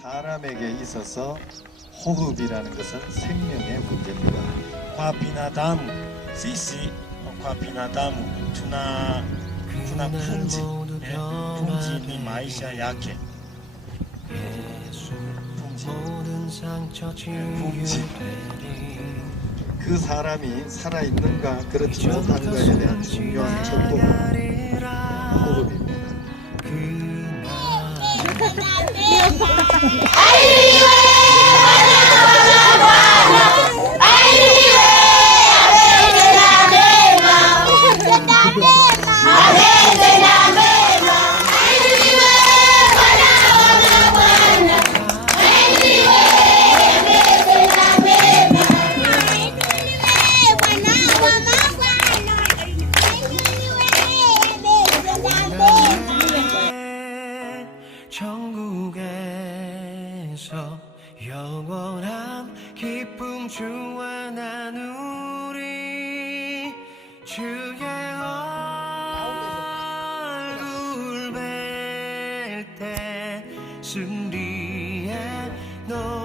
사람에게 있어서 호흡이라는 것은 생명의 문제입니다. sisi kwa binadamu tuna tuna pumzi eh, pumzi ni maisha yake pumzi 뭉치. 그 사람이 살아 있는가 그렇지 못한가에 대한 중요한 척도가 호흡입니다. 천국에서 영원한 기쁨 주와 나누리 주의 얼굴 뵐 때 승리의 노